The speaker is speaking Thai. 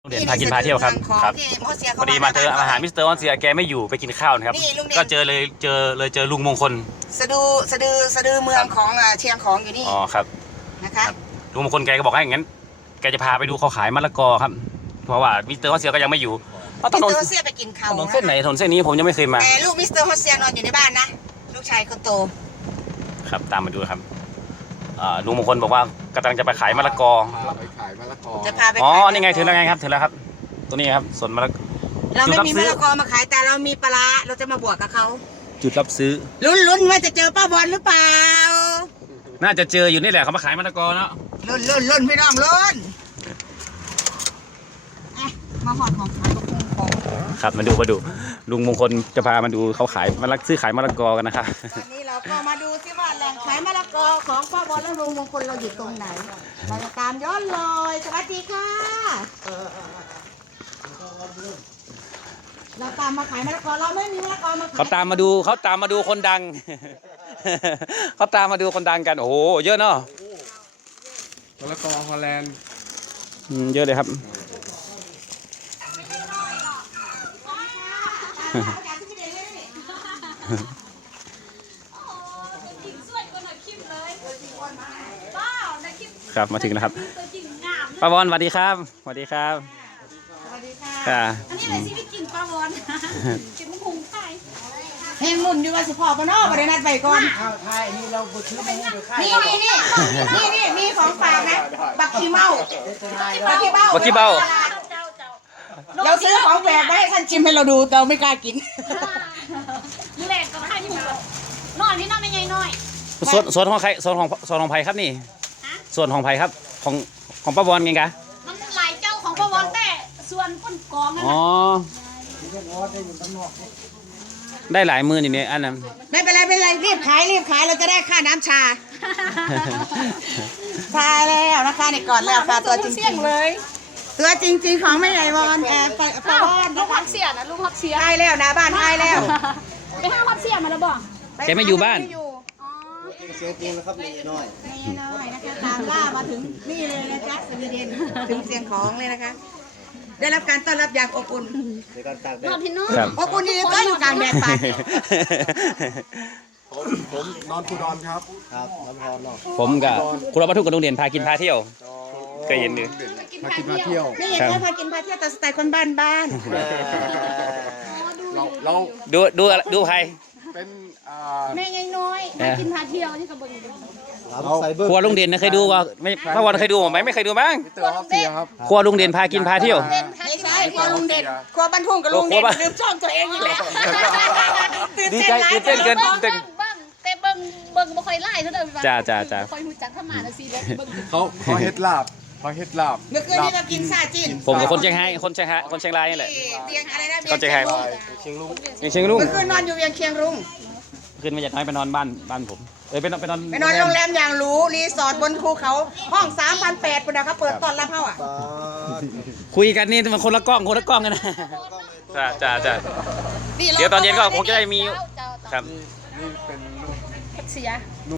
เด่นพากินพาเที่ยวครับครับพอดีมาเจออาหารมิสเตอร์ออนเซียแกไม่อยู่ไปกินข้าวนะครับก็เจอลุงมงคลสะดือเมืองของเชียงของอยู่นี่อ๋อครับนะคะลุงมงคลแกก็บอกให้อย่างนั้นแกจะพาไปดูเขาขายมะละกอครับเพราะว่ามิสเตอร์ออนเซียก็ยังไม่อยู่มิสเตอร์ฮอสเซียไปกินข้าวถนนเส้นไหนถนนเส้นนี้ผมยังไม่เคยมาแต่ลูกมิสเตอร์ฮอสเซียนอนอยู่ในบ้านนะลูกชายคนโตครับตามมาดูครับลุงมงคลบอกว่ากำลังจะไปขายมะละกอไปขายมะละกอจะพาไปอ๋อนี่ไงถึงแล้วไงครับถึงแล้วครับตัวนี้ครับสวนมะละกอเราไม่มีมะละกอมาขายแต่เรามีปลาเราจะมาบวกกับเขาจุดรับซื้อลุ้นว่าจะเจอป้าบอลหรือเปล่าน่าจะเจออยู่นี่แหละเขามาขายมะละกอเนาะลุ้นพี่น้องลุ้นมาหอดของขายครับมาดูลุงมงคลจะพามาดูเขาขายซื้อขายมะละกอกันนะครับตอนนี้เราก็มาดูซิว่าแหล่งขายมะละกอของป้าบอลและลุงมงคลเราอยู่ตรงไหนเราจะตามย้อนเลยสวัสดีค่ะเราตามมาขายมะละกอเราไม่มีมะละกอมาขายเขาตามมาดูคนดัง เขาตามมาดูคนดังกันโอ้โหเยอะเนาะมะละกอฮอลแลนด์เยอะเลยครับครับมาถึงแล้วครับป้าบอลสวัสดีครับสวัสดีครับสวัสดีค่ะอันนี้เลยชีวิตกินปลาวอนกินมุ้งไข่เฮงมุ่นอยู่ว่าสิพ่อปะเนาะบริณัฐไปก่อนนี่มีของฝากนะบักขี้เมาเราซื้อของแปลกมาให้ท่านชิมให้เราดูแต่เราไม่กล้ากินแหลกกับข้าวอยู่นอนนี่นอนเป็นไงน้อยส่วนของใครส่วนของไผ่ครับนี่ส่วนของไผ่ครับของป้าบอลไงกะมันหลายเจ้าของปลาวอนแต่ส่วนก้นกองนั่นอ๋อได้หลายมือนี่เนี่ยอันนั้นไม่เป็นไรรีบขายเราจะได้ค่าน้ำชาทายแล้วนะคะนี่ก่อนแล้วค่ะตัวจริงๆเลยตัวจริงๆของไม่ใหญ่วอนปลาวอนลูกฮอตเสียนะลูกฮอตเสียทายแล้วนะบ้านทายแล้วไปห้าฮอตเสียมาแล้วบอกแกไม่อยู่บ้านเสียงปูนแล้วครับนี่น้อยนะคะตามล่ามาถึงนี่เลยนะจ๊ะสวีเดนถึงเสียงของเลยนะคะได้รับการต้อนรับอย่างอบอุ่นนอนที่นอนอบอุ่นนี่ก็อยู่กลางแดดป่านผมนอนคูดอนครับนอนพรเนาะผมกับคุณรับวัตถุกับโรงเรียนพากินพาเที่ยวเคยเห็นดิพากินพาเที่ยวนี่เห็นไหมพากินพาเที่ยวแต่สไตล์คนบ้านดูใครเป็นแม่ยังน้อยพากินพาเที่ยวนี่กระเบื้องครัวลุงเด่นนะเคยดูว่าไม่พระวันเคยดูไหมไม่เคยดูบ้างครัวลุงเด่นพากินพาเที่ยวไม่ใช่ครัวลุงเด่นครัวบรรทุกกับลุงเด่นลืมช่องตัวเองอยู่แล้วดีใจเต้นเกินแต่เบิ้งบ่ค่อยไล่เท่าเดิมจ้าค่อยหูจักเข้ามานะสิแล้วเขาเฮ็ดลาบเมื่อคืนนี้เรากินซาจิ้นผมกับคนเชียงรายนี่แหละเวียงอะไรนะคนเชียงรายเชียงรุ้งเมื่อคืนนอนอยู่เวียงเชียงรุ้งคืนมาจากน้อยไปนอนบ้านผมไปนอนโรงแรมอย่างหรูรีสอร์ทบนภูเขาห้อง 3,800ปุ่นนะครับเปิดตอนรับเฮาอ่ะคุยกันนี่มันคนละกล้องกันนะจ้าเดี๋ยวตอนเย็นก็คงจะได้มีครับนี่เป็นเสีย